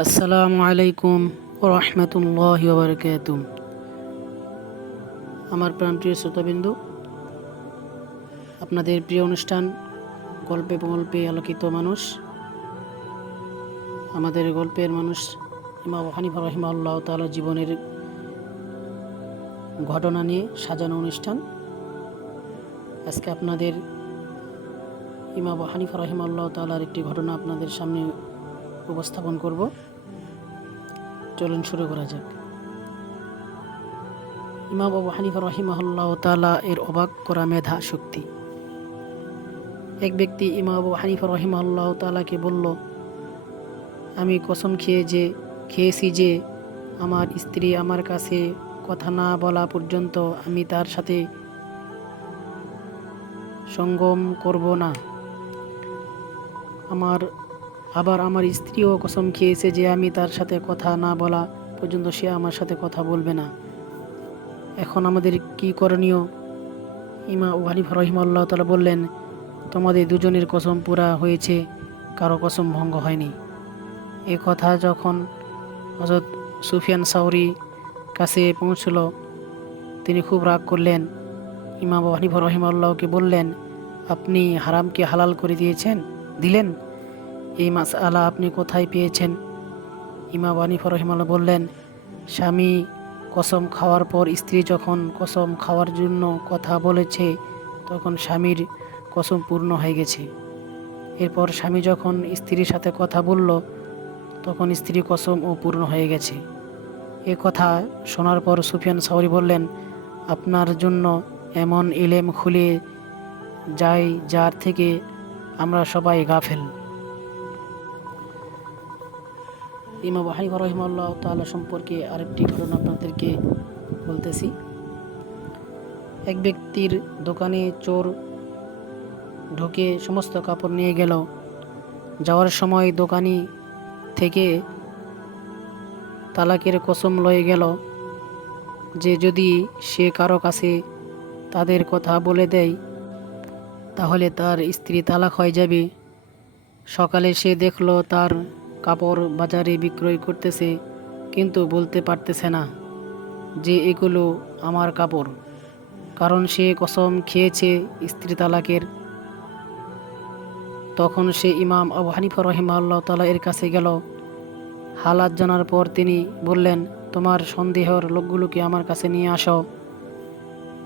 আসসালামু আলাইকুম রহমতুল্লাহ বারকাত আমার প্রাণপ্রিয় শ্রোতাবিন্দু, আপনাদের প্রিয় অনুষ্ঠান গল্পে গল্পে আলোকিত মানুষ, আমাদের গল্পের মানুষ ইমাম হানিফা রহিমা আল্লাহ তালা জীবনের ঘটনা নিয়ে সাজানো অনুষ্ঠান। আজকে আপনাদের ইমাম হানিফা রহিমা আল্লাহ তালার একটি ঘটনা আপনাদের সামনে উপস্থাপন করব। চলুন শুরু করা যাক। ইমাম আবু হানিফা রহিমাহুল্লাহ তালা এর অবাক করা মেধা শক্তি। এক ব্যক্তি ইমাম আবু হানিফা রহিমাহুল্লাহ তালাকে বলল, আমি কসম খেয়ে যে, খেয়েছি যে, আমার স্ত্রী আমার কাছে কথা না বলা পর্যন্ত আমি তার সাথে সঙ্গম করব না। আমার আবার আমার স্ত্রীও কসম খেয়েছে যে আমি তার সাথে কথা না বলা পর্যন্ত সে আমার সাথে কথা বলবে না। এখন আমাদের কি করণীয়? ইমা ও হানিফ রহিমাল্লাহ তালা বললেন, তোমাদের দুজনের কসম পুরা হয়েছে, কারও কসম ভঙ্গ হয়নি। এ কথা যখন হজরত সুফিয়ান সাউরি কাছে পৌঁছল, তিনি খুব রাগ করলেন। ইমাম হানিফ রহিমাল্লাহকে বললেন, আপনি হারামকে হালাল করে দিয়েছেন? দিলেন? এই মাস আলা আপনি কোথায় পেয়েছেন? ইমাম আনিফ রহিমাল্লাহ বললেন, স্বামী কসম খাওয়ার পর স্ত্রী যখন কসম খাওয়ার জন্য কথা বলেছে, তখন স্বামীর কসম পূর্ণ হয়ে গেছে। এরপর স্বামী যখন স্ত্রীর সাথে কথা বলল, তখন স্ত্রী কসম ও পূর্ণ হয়ে গেছে। এ কথা শোনার পর সুফিয়ান সাউরি বললেন, আপনার জন্য এমন ইলেম খুলে যায় যার থেকে আমরা সবাই গাফেল। ইমাম হানিফা রহিমাল্লাহ তাআলা সম্পর্কে আরেকটি ঘটনা আপনাদেরকে বলতেছি। এক ব্যক্তির দোকানে চোর ঢুকে সমস্ত কাপড় নিয়ে গেল। যাওয়ার সময় দোকানি থেকে তালাকের কসম লয়ে গেল যে যদি সে কারও কাছে তাদের কথা বলে দেয়, তাহলে তার স্ত্রী তালাক হয়ে যাবে। সকালে সে দেখল তার কাপড় বাজারে বিক্রয় করতেছে, কিন্তু বলতে পারতেছে না যে এগুলো আমার কাপড়, কারণ সে কসম খেয়েছে স্ত্রী তালাকের। তখন সে ইমাম আবু হানিফা রহিমা আল্লাহ তালা এর কাছে গেল। হালাত জানার পর তিনি বললেন, তোমার সন্দেহর লোকগুলোকে আমার কাছে নিয়ে আসো।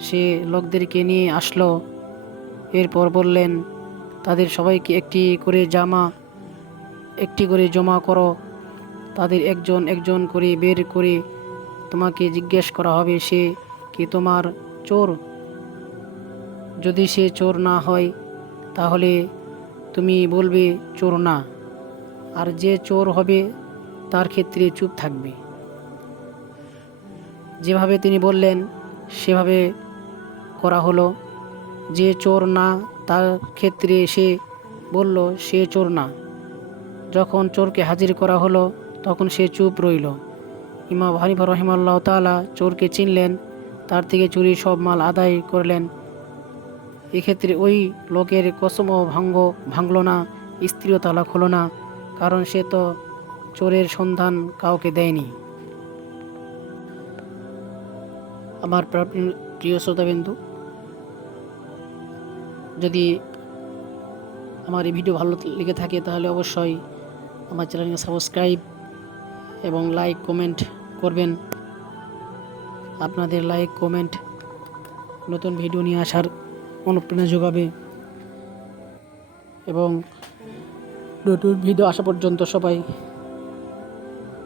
সে লোকদেরকে নিয়ে আসলো। এরপর বললেন, তাদের সবাইকে একটি করে জামা একটি করে জমা করো। তাদের একজন একজন করে বের করে তোমাকে জিজ্ঞেস করা হবে, সে কি তোমার চোর? যদি সে চোর না হয়, তাহলে তুমি বলবে চোর না। আর যে চোর হবে, তার ক্ষেত্রে চুপ থাকবে। যেভাবে তিনি বললেন, সেভাবে করা হলো। যে চোর না, তার ক্ষেত্রে সে বলল, সে চোর না। যখন চোরকে হাজির করা হলো, তখন সে চুপ রইল। ইমাম হানিফা রহিমাল্লাহ তালা চোরকে চিনলেন, তার থেকে চুরি সব মাল আদায় করলেন। এক্ষেত্রে ওই লোকের কসমও ভাঙ্গ, ভাঙল না, স্ত্রীও তালাক হলো না, কারণ সে তো চোরের সন্ধান কাউকে দেয়নি। আমার প্রিয় শ্রোতাবিন্দু, যদি আমার এই ভিডিও ভালো লেগে থাকে, তাহলে অবশ্যই আমার চ্যানেলকে সাবস্ক্রাইব এবং লাইক, কমেন্ট করবেন। আপনাদের লাইক, কমেন্ট নতুন ভিডিও নিয়ে আসার অনুপ্রেরণা যোগাবে। এবং নতুন ভিডিও আসা পর্যন্ত সবাই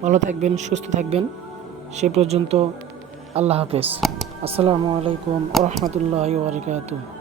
ভালো থাকবেন, সুস্থ থাকবেন। সে পর্যন্ত আল্লাহ হাফেজ। আসসালামু আলাইকুম রহমতুল্লাহ বারকাতুহ।